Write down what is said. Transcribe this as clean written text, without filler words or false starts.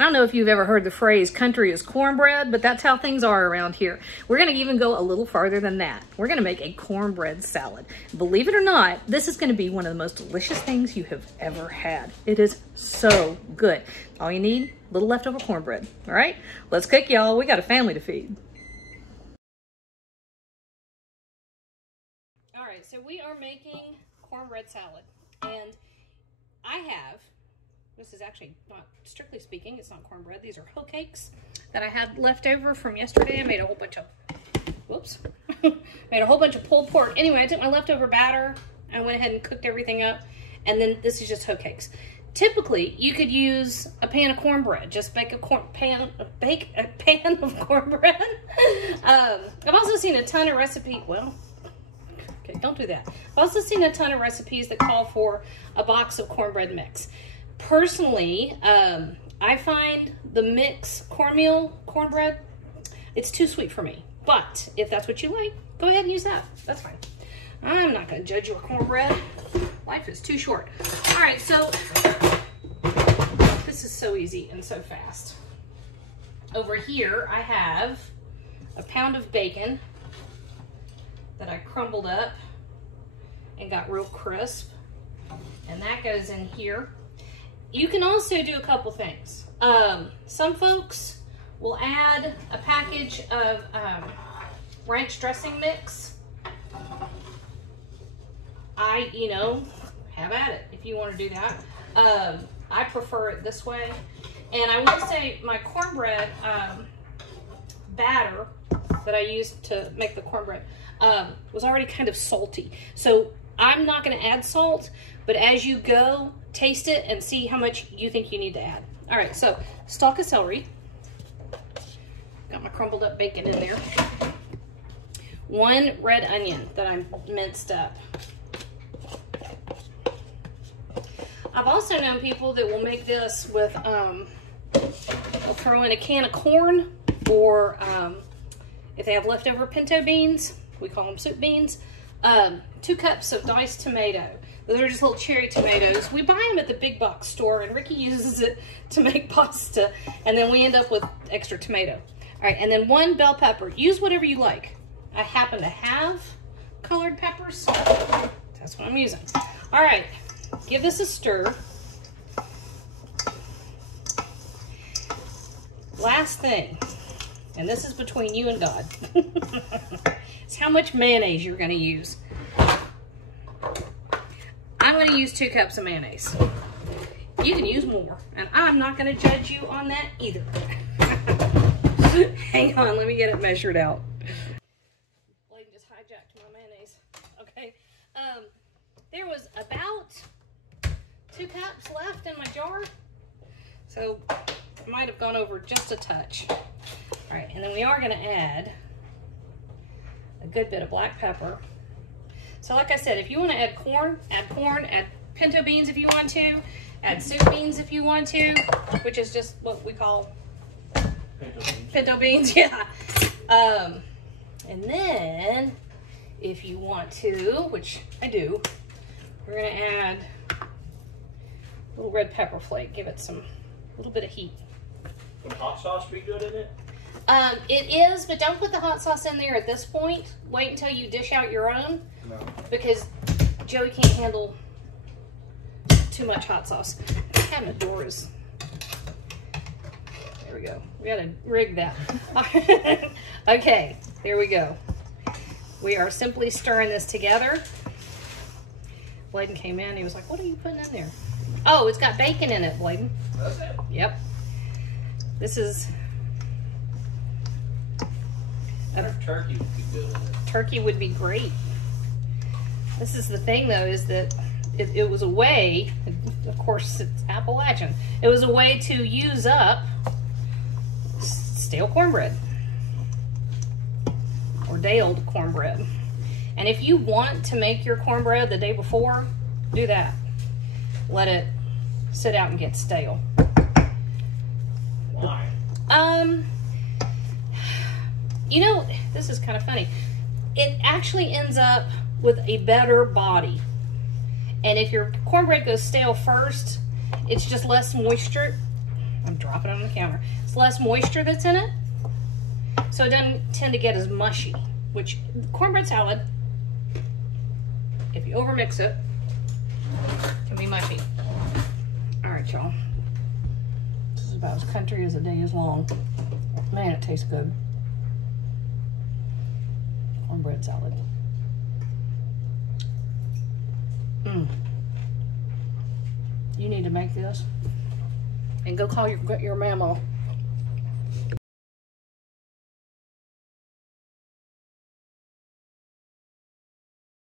I don't know if you've ever heard the phrase, country is cornbread, but that's how things are around here. We're gonna even go a little farther than that. We're gonna make a cornbread salad. Believe it or not, this is gonna be one of the most delicious things you have ever had. It is so good. All you need, a little leftover cornbread. All right, let's cook, y'all. We got a family to feed. All right, so we are making cornbread salad, and I have, this is actually not, strictly speaking, it's not cornbread. These are hoe cakes that I had left over from yesterday. I made a whole bunch of, whoops, made a whole bunch of pulled pork. Anyway, I took my leftover batter, I went ahead and cooked everything up, and then this is just hoe cakes. Typically, you could use a pan of cornbread. Just bake a pan of cornbread. I've also seen a ton of recipes, well, okay, don't do that. I've also seen a ton of recipes that call for a box of cornbread mix. Personally, I find the mix cornbread, it's too sweet for me. But if that's what you like, go ahead and use that. That's fine. I'm not going to judge your cornbread. Life is too short. All right, so this is so easy and so fast. Over here, I have a pound of bacon that I crumbled up and got real crisp. And that goes in here. You can also do a couple things. Some folks will add a package of ranch dressing mix. Have at it if you want to do that. I prefer it this way. And I will say my cornbread batter that I used to make the cornbread was already kind of salty. So I'm not going to add salt, but as you go, taste it and see how much you think you need to add. All right, so stalk of celery. Got my crumbled up bacon in there. 1 red onion that I minced up. I've also known people that will make this with, they'll throw in a can of corn, or if they have leftover pinto beans, we call them soup beans, 2 cups of diced tomato. Those are just little cherry tomatoes. We buy them at the big box store, and Ricky uses it to make pasta, and then we end up with extra tomato. All right, and then 1 bell pepper. Use whatever you like. I happen to have colored peppers, so that's what I'm using. All right. Give this a stir. Last thing, and this is between you and God, it's how much mayonnaise you're going to use. I'm going to use 2 cups of mayonnaise. You can use more, and I'm not going to judge you on that either. Hang on, let me get it measured out. Blade just hijacked my mayonnaise. Okay, there was about 2 cups left in my jar, so I might have gone over just a touch. All right, and then we are going to add a good bit of black pepper. So like I said, if you want to add corn, add pinto beans if you want to, add soup beans if you want to, which is just what we call pinto beans, yeah. And then if you want to, which I do, we're going to add little red pepper flake, give it some little bit of heat. Would hot sauce be good in it? It is, but don't put the hot sauce in there at this point. Wait until you dish out your own. No. Because Joey can't handle too much hot sauce. The cabinet door is, there we go. We gotta rig that. Okay, there we go. We are simply stirring this together. Bladen came in, he was like, what are you putting in there? Oh, it's got bacon in it, Bladen. Does it? Yep. This is... turkey would be good in it. Turkey would be great. This is the thing, though, is that it was a way, of course, it's Appalachian. It was a way to use up stale cornbread or day-old cornbread. And if you want to make your cornbread the day before, do that. Let it sit out and get stale. Why? You know, this is kind of funny. It actually ends up with a better body. And if your cornbread goes stale first, it's just less moisture. and drop it on the counter. It's less moisture that's in it, so it doesn't tend to get as mushy, which cornbread salad, if you overmix it, can be mushy. All right, y'all. This is about as country as a day is long. Man, it tastes good. Cornbread salad. You need to make this and go call your mama